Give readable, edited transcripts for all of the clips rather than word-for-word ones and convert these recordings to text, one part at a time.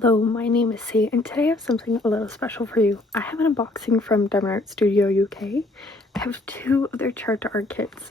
Hello, my name is C, and today I have something a little special for you. I have an unboxing from Diamondartstudio UK. I have two of their chart to art kits.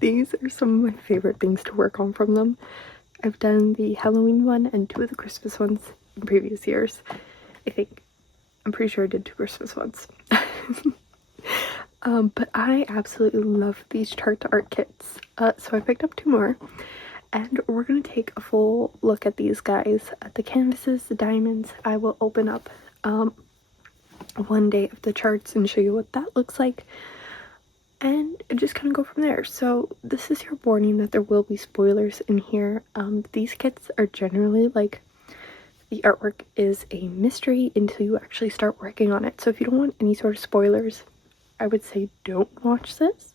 These are some of my favorite things to work on from them. I've done the Halloween one and two of the Christmas ones in previous years. I'm pretty sure I did two Christmas ones. But I absolutely love these chart to art kits. So I picked up two more. And we're going to take a full look at these guys, at the canvases, the diamonds. I will open up one day of the charts and show you what that looks like. And just kind of go from there. So this is your warning that there will be spoilers in here. These kits are generally like, the artwork is a mystery until you actually start working on it. So if you don't want any sort of spoilers, I would say don't watch this.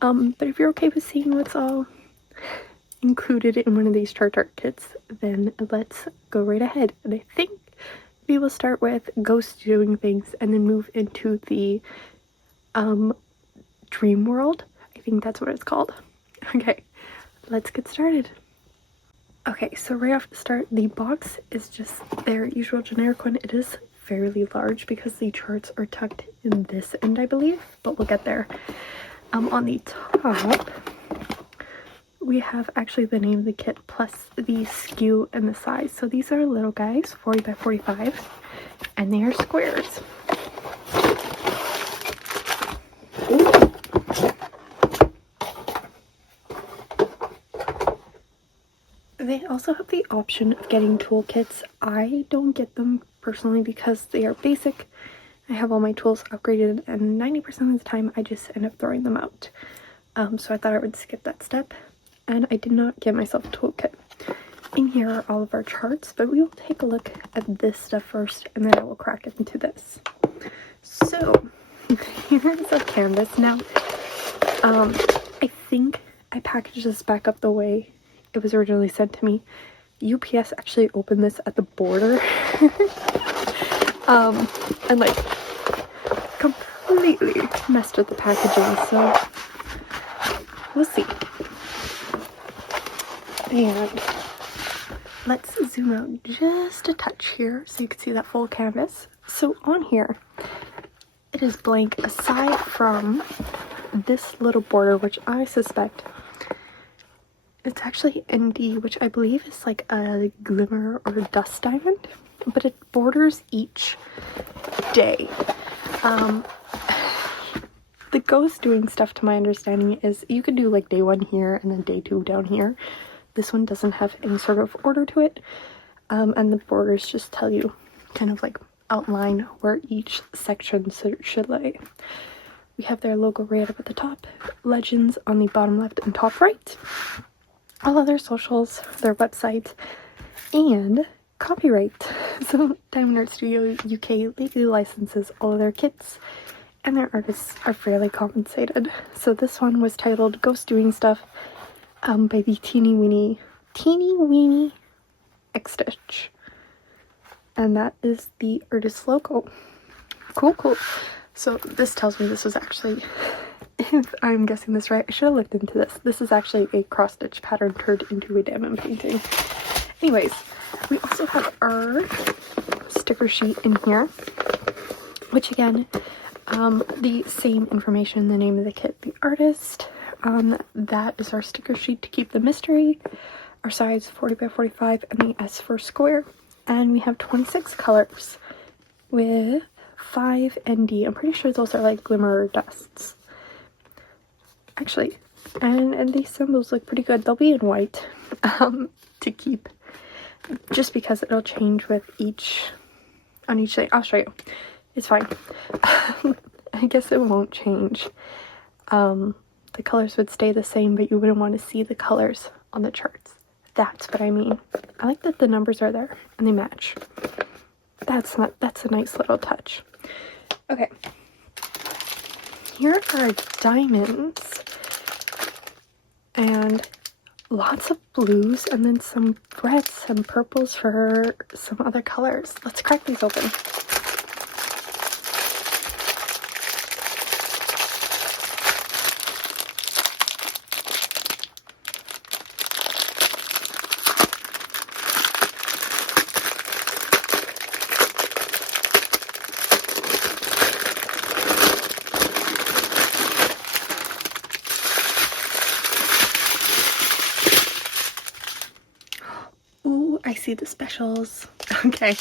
But if you're okay with seeing what's all included in one of these chart art kits, then let's go right ahead. And I think we will start with ghost doing things and then move into the dream world. I think that's what it's called. Okay, let's get started. Okay, so right off the start, the box is just their usual generic one. It is fairly large because the charts are tucked in this end, I believe, but we'll get there. On the top we have actually the name of the kit plus the SKU and the size. So these are little guys, 40 by 45, and they are squares. Ooh. They also have the option of getting toolkits. I don't get them personally because they are basic. I have all my tools upgraded, and 90% of the time I just end up throwing them out. So I thought I would skip that step. And I did not get myself a toolkit. In here are all of our charts, but we will take a look at this stuff first, and then I will crack into this. So, here's a canvas. Now, I think I packaged this back up the way it was originally sent to me. UPS actually opened this at the border. And like, completely messed with the packaging, so we'll see. And let's zoom out just a touch here so you can see that full canvas. So on here, it is blank aside from this little border, which I suspect it's actually ND, which I believe is like a glimmer or dust diamond, but it borders each day. The ghost doing stuff, to my understanding, is you could do like day one here and then day two down here. This one doesn't have any sort of order to it, and the borders just tell you, kind of like outline where each section should lay. We have their logo right up at the top, legends on the bottom left and top right, all of their socials, their website, and copyright. So Diamond Art Studio UK legally licenses all of their kits, and their artists are fairly compensated. So this one was titled Ghost Doing Stuff by the teeny weeny X-Stitch, and that is the artist logo. Cool. So this tells me this was actually, if I'm guessing this right, I should have looked into this. This is actually a cross-stitch pattern turned into a diamond painting. Anyways, we also have our sticker sheet in here, which again, the same information, the name of the kit, the artist. That is our sticker sheet to keep the mystery, our size 40 by 45, and the S for square. And we have 26 colors with 5 ND. I'm pretty sure those are like glimmer dusts, actually. And these symbols look pretty good. They'll be in white to keep, just because it'll change with on each day. I'll show you. It's fine. I guess it won't change. The colors would stay the same, but you wouldn't want to see the colors on the charts. That's what I mean. I like that the numbers are there and they match. That's a nice little touch. Okay. Here are diamonds and lots of blues, and then some reds, some purples for some other colors. Let's crack these open. I see the specials. Okay.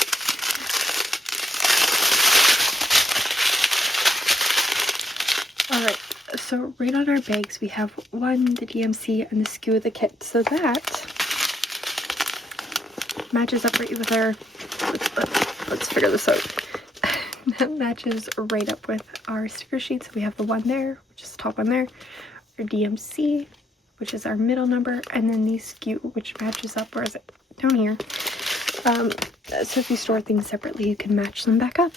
Alright, so right on our bags we have one, the DMC, and the skew of the kit. So that matches up right with our, let's figure this out. That matches right up with our sticker sheets. We have the one there, which is the top one there, our DMC, which is our middle number, and then the skew, which matches up, where is it? Down here. So if you store things separately, you can match them back up.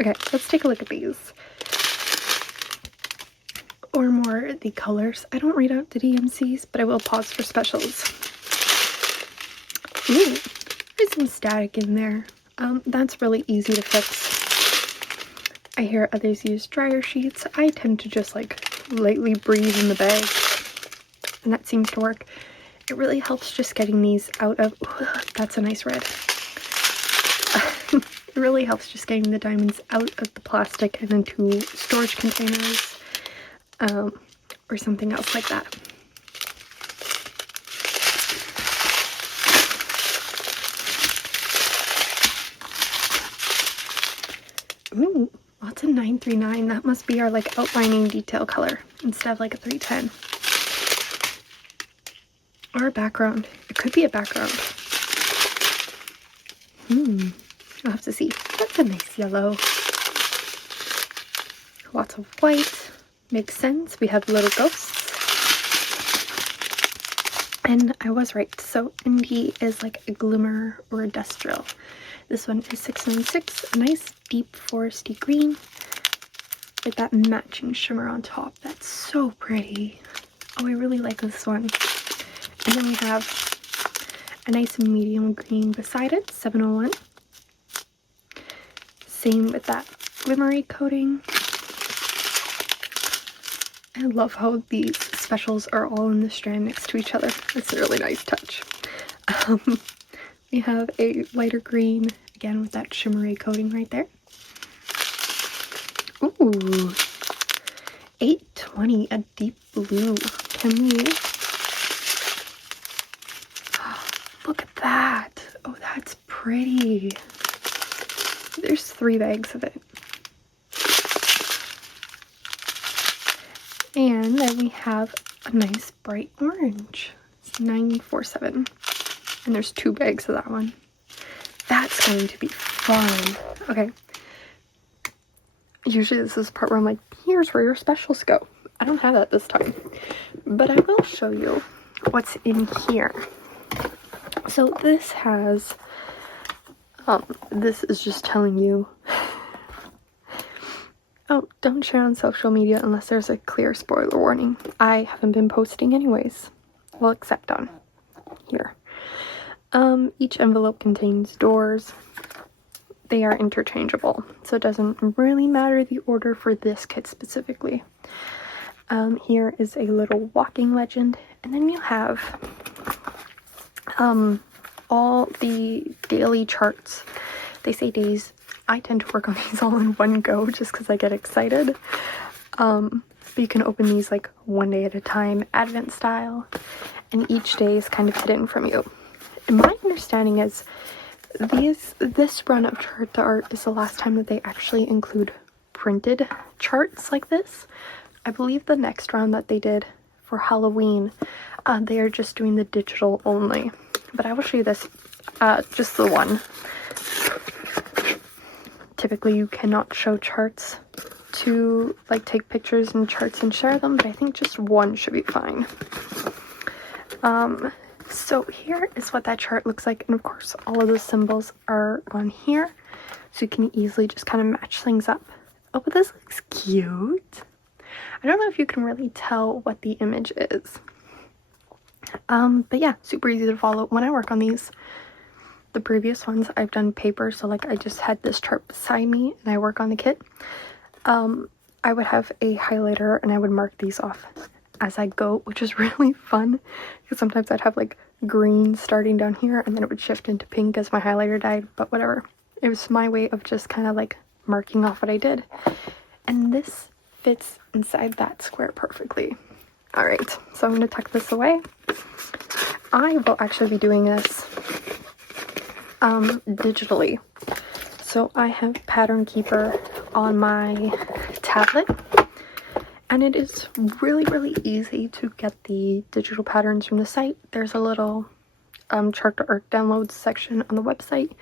Okay, let's take a look at these. Or more the colors. I don't read out the DMCs, but I will pause for specials. Ooh, there's some static in there. That's really easy to fix. I hear others use dryer sheets. I tend to just like lightly breathe in the bag, and that seems to work. It really helps just getting these out of, that's a nice red. It really helps just getting the diamonds out of the plastic and into storage containers. Or something else like that. Ooh, lots of 939. That must be our like outlining detail color instead of like a 310. Or a background. It could be a background. I'll have to see. That's a nice yellow. Lots of white. Makes sense. We have little ghosts. And I was right. So ND is like a glimmer or a dust drill. This one is 696. A nice deep foresty green with that matching shimmer on top. That's so pretty. Oh, I really like this one. And then we have a nice medium green beside it, 701. Same with that glimmery coating. I love how these specials are all in the strand next to each other. It's a really nice touch. We have a lighter green, again with that shimmery coating right there. Ooh, 820, a deep blue. Can we? Look at that. Oh, that's pretty. There's 3 bags of it. And then we have a nice bright orange. It's 947. And there's 2 bags of that one. That's going to be fun. Okay. Usually this is the part where I'm like, here's where your specials go. I don't have that this time. But I will show you what's in here. So this has, this is just telling you, oh, don't share on social media unless there's a clear spoiler warning. I haven't been posting anyways. Well, except on here. Each envelope contains doors. They are interchangeable, so it doesn't really matter the order for this kit specifically. Here is a little walking legend, and then you have all the daily charts. They say days. I tend to work on these all in one go just because I get excited. But you can open these like one day at a time, Advent style, and each day is kind of hidden from you. And my understanding is this run of chart to art is the last time that they actually include printed charts like this. I believe the next round that they did for Halloween, they are just doing the digital only. But I will show you this, just the one. Typically you cannot show charts to like take pictures and charts and share them, but I think just one should be fine. So here is what that chart looks like, and of course all of the symbols are on here, so you can easily just kind of match things up. Oh, but this looks cute. I don't know if you can really tell what the image is. But yeah, super easy to follow. When I work on these, the previous ones I've done paper, so like I just had this chart beside me and I work on the kit. I would have a highlighter and I would mark these off as I go, which is really fun because sometimes I'd have like green starting down here and then it would shift into pink as my highlighter died, but whatever. It was my way of just kind of like marking off what I did, and this fits inside that square perfectly. All right, so I'm going to tuck this away. I will actually be doing this digitally. So I have Pattern Keeper on my tablet, and it is really easy to get the digital patterns from the site. There's a little chart to art downloads section on the website.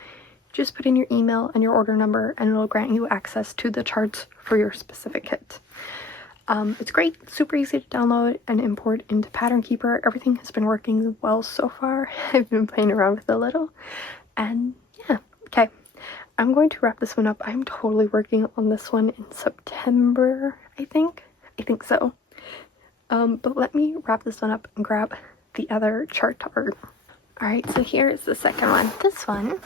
Just put in your email and your order number and it'll grant you access to the charts for your specific kit. It's great, super easy to download and import into Pattern Keeper. Everything has been working well so far. I've been playing around with it a little, and yeah. Okay, I'm going to wrap this one up. I'm totally working on this one in September, I think so. But let me wrap this one up and grab the other chart art. All right, so here's the second one. This one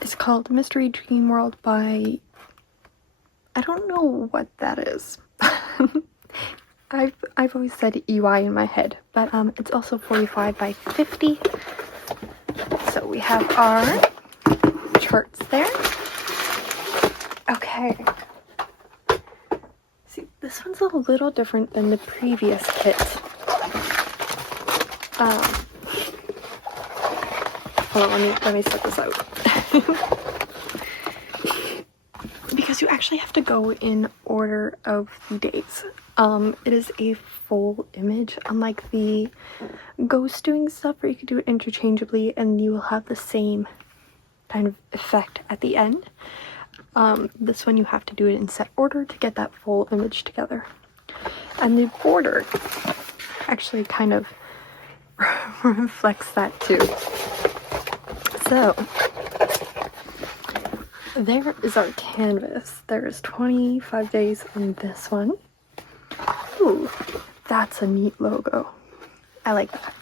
is called Mystery Dream World by, I don't know what that is. I've always said UI in my head, but it's also 45 by 50. So we have our charts there. Okay. See, this one's a little different than the previous kit. Hold on, let me set this out. Because you actually have to go in order of the days. It is a full image, unlike the ghost doing stuff where you can do it interchangeably and you will have the same kind of effect at the end. This one you have to do it in set order to get that full image together. And the border actually kind of reflects that too. So there is our canvas. There is 25 days on this one. Ooh, that's a neat logo. I like that.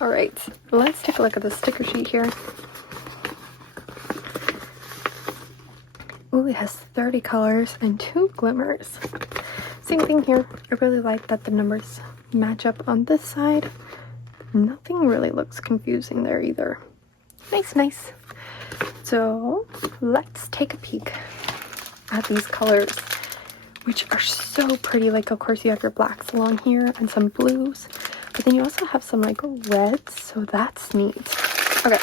All right, let's take a look at the sticker sheet here. Ooh, it has 30 colors and 2 glimmers. Same thing here. I really like that the numbers match up on this side. Nothing really looks confusing there either. Nice. So let's take a peek at these colors, which are so pretty. Like, of course you have your blacks along here and some blues, but then you also have some like reds, so that's neat. Okay.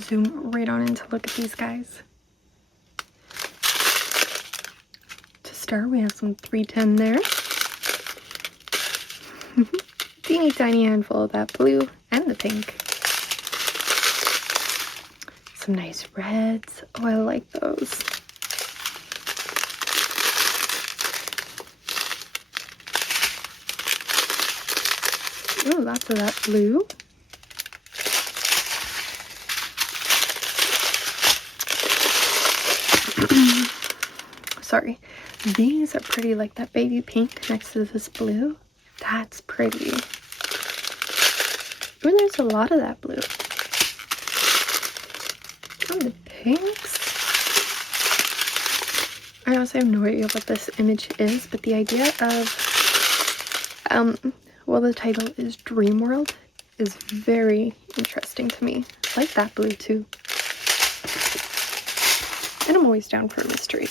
Zoom right on in to look at these guys. To start, we have some 310 there. Teeny tiny handful of that blue and the pink. Some nice reds. Oh, I like those. Ooh, lots of that blue. Sorry, these are pretty, like that baby pink next to this blue. That's pretty. Ooh, there's a lot of that blue. Oh, the pinks. I also have no idea what this image is, but the idea of, well, the title is Dream World is very interesting to me. I like that blue too. And I'm always down for a mystery.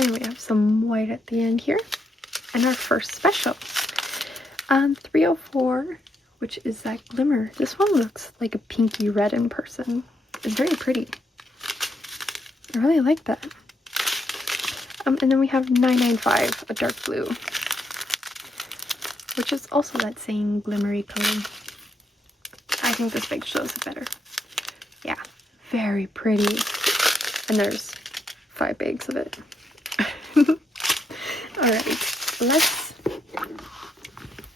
And we have some white at the end here. And our first special. 304, which is that glimmer. This one looks like a pinky red in person. It's very pretty. I really like that. And then we have 995, a dark blue, which is also that same glimmery color. I think this big shows it better. Yeah, very pretty. And there's 5 bags of it. Alright, let's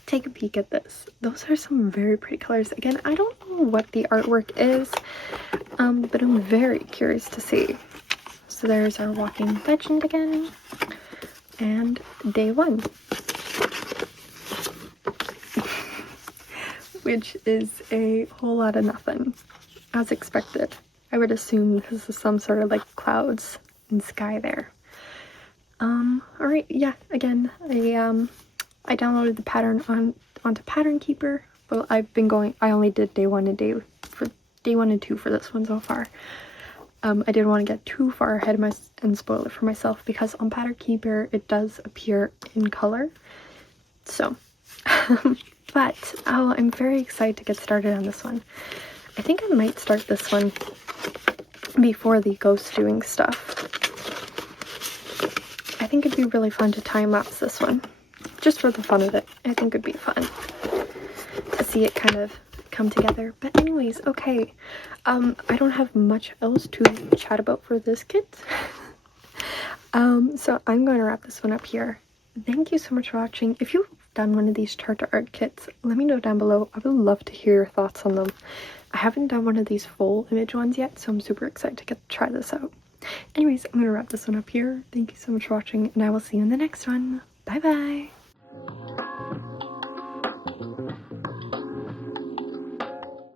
take a peek at this. Those are some very pretty colors. Again, I don't know what the artwork is, but I'm very curious to see. So there's our walking legend again, and day 1. Which is a whole lot of nothing, as expected. I would assume this is some sort of like clouds and sky there. Alright, yeah, again, I downloaded the pattern onto Pattern Keeper. Well, I only did day 1 and day 2 for this one so far. I didn't want to get too far ahead and spoil it for myself, because on Pattern Keeper it does appear in color. So, but I'm very excited to get started on this one. I think I might start this one before the ghost doing stuff. I think it'd be really fun to time-lapse this one, just for the fun of it. I think it'd be fun to see it kind of come together. But anyways, okay, I don't have much else to chat about for this kit. So I'm going to wrap this one up here. Thank you so much for watching. If you've done one of these charter art kits, let me know down below. I would love to hear your thoughts on them. I haven't done one of these full image ones yet, so I'm super excited to try this out. Anyways, I'm going to wrap this one up here. Thank you so much for watching, and I will see you in the next one. Bye bye!